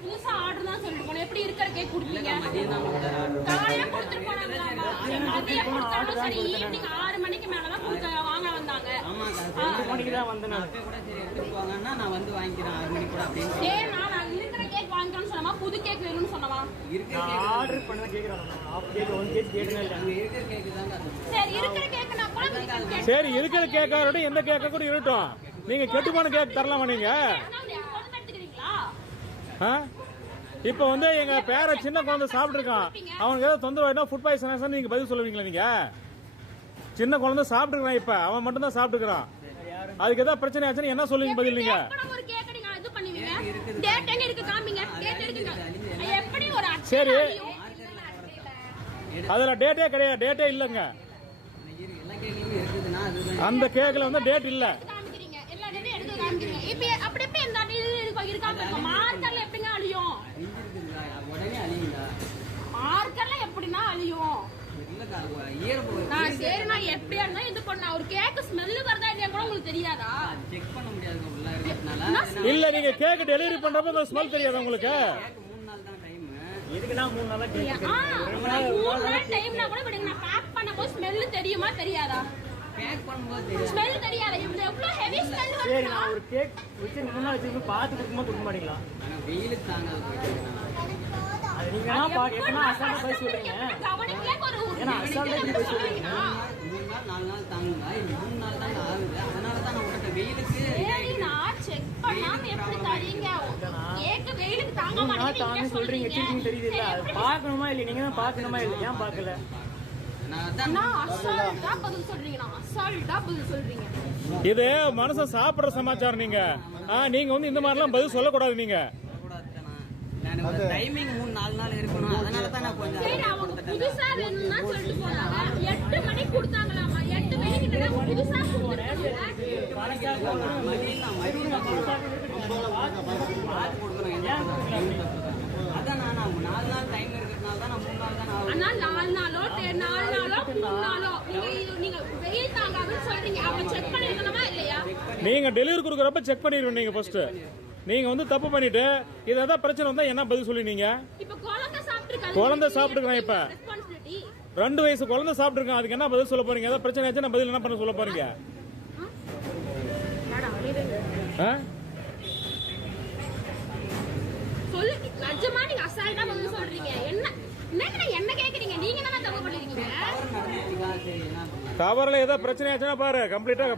புதுசா ஆர்டர் தான் சொல்லிட்டு போனோம். எப்படி இருக்கிற கேக் கொடுப்பீங்க? காலையில கொடுத்துட்டு சரி ஈவினிங் ஆறு மணிக்கு மேலதான் வாங்க வந்தாங்க. நான். கூட வந்து வாங்கிக்கிறேன். ஆறு கூட அப்படின்னு நான் இருக்கிற சொன்னமா புது கேக் வேணும்னு சொன்னமா இருக்கிற ஆர்டர் பண்ண இருக்கிற சரி இருக்கிற கூட கேக் சரி இருக்கிற கேக்கா இருக்கட்டும் எந்த கேக்கா கூட இருக்கட்டும். நீங்க கெட்டு போன கேக் தரலாமா நீங்க? இப்ப வந்து எங்க பேர சின்ன குழந்தை சாப்பிட்டுருக்கான். அவனுக்கு ஏதாவது தொந்தரவு ஆயிட்டா ஃபுட் பாய்சன் நீங்க பதில் சொல்லுவீங்களா நீங்க? சின்ன குழந்தை சாப்பிட்டுக்கிறான் இப்ப. அவன் மட்டும் தான் சாப்பிட்டுக்கிறான். அதுக்கு ஏதாவது பிரச்சனை ஆச்சுன்னா என்ன சொல்லுவீங்க பதில் நீங்க? எப்ப ஒரு கேக் நீங்க இது பண்ணுவீங்க? டேட் எங்க இருக்கு காமிங்க டேட் இருக்குங்க எப்படி ஒரு அட்டை சரி. அதுல டேட்டே கிடையாது டேட்டே இல்லங்க. அந்த கேக்ல வந்து டேட் இல்ல. நான் சரி நான் எப்படியா இருந்தா இது பண்ண ஒரு கேக் ஸ்மெல் வருதா இல்லையா கூட உங்களுக்கு தெரியாதா? செக் பண்ண முடியாதுங்க உள்ள இருக்கிறதுனால. என்ன இல்ல நீங்க கேக் டெலிவரி பண்றப்ப அந்த ஸ்மெல் தெரியாது உங்களுக்கு? கேக்கு மூணு நாள் தான் டைம் மூணு மூணு நாள் டைம்னா கூட விடுங்க நான் பேக் பண்ணும்போது ஸ்மெல் தெரியுமா தெரியாதா? பேக் பண்ணும்போது தெரியாது. ஸ்மெல் தெரியாதா? இவ்வளவு எவ்வளவு ஹெவி ஸ்மெல் சரி வருதுன்னா நான் ஒரு கேக் வச்சு முன்னாடி வச்சு பார்த்து கொடுக்கும்போது கொடுக்க மாட்டீங்களா? ஆனா வெயிலுக்கு தாங்காது போயிட்டு அது நீங்க வேணா பார்க்கணும்னா அசால்ட்டா போய் சொல்றீங்க கவனிக்கல ஒரு ஒரு ஏன்னா அசால்ட்டா இப்படி போய் சொல்றீங்க. மூணு நாள் நாலு நாள் தாங்குங்க இது மூணு நாள் தான் ஆகுது அதனால தான் நான் உங்கள்கிட்ட வெயிலுக்கு நான் செக் பண்ணாம எப்படி தரீங்க தாங்க சொல்றீங்க. வச்சிருக்கீங்க தெரியுது இல்ல. அது பார்க்கணுமா இல்லை நீங்க தான் பார்க்கணுமா இல்லை ஏன் பார்க்கல? இது மனுஷன் சாப்பிடுற சமாச்சாரம் நீங்க. நீங்க வந்து இந்த மாதிரிலாம் பதில் சொல்லக்கூடாது நீங்க. டைமிங் மூணு நாலு நாள் இருக்கணும். அதனால தான் நான் கொஞ்சம் சரி அவங்க புதுசா வேணும்னா சொல்லிட்டு போனாங்க. எட்டு மணிக்கு கொடுத்தாங்களாமா? எட்டு மணிக்கு புதுசா அதான் நான் நாலு நாள் டைம் இருக்கிறதுனால தான் நான் மூணு நாள் தான் ஆனா நாலு நாளோ டெ- நாலு நாளோ மூணு நாளோ. நீங்க இது- நீங்க வெயில் தாங்காதுன்னு சொல்றீங்க. அவங்க செக் பண்ணிருக்கணுமா இல்லையா? நீங்க டெலிவரி கொடுக்குறப்ப செக் பண்ணிடுவோம் நீங்க ஃபர்ஸ்ட் நீங்க வந்து தப்பு பண்ணிட்டு இது ஏதாவது பிரச்சனை வந்தா என்ன பதில் சொல்லி நீங்க இப்ப குழந்தை சாப்பிட்டு குழந்தை சாப்பிட்டுருக்கான் இப்ப. ரெண்டு வயசு குழந்தை சாப்பிட்டுருக்கான் அதுக்கு என்ன பதில் சொல்ல போறீங்க? ஏதாவது பிரச்சனை ஆச்சுன்னா பதில் என்ன பண்ண சொல்ல போறீங்க? தவறுல ஏதாவது பிரச்சனை ஆச்சுன்னா பாரு கம்ப்ளீட்டா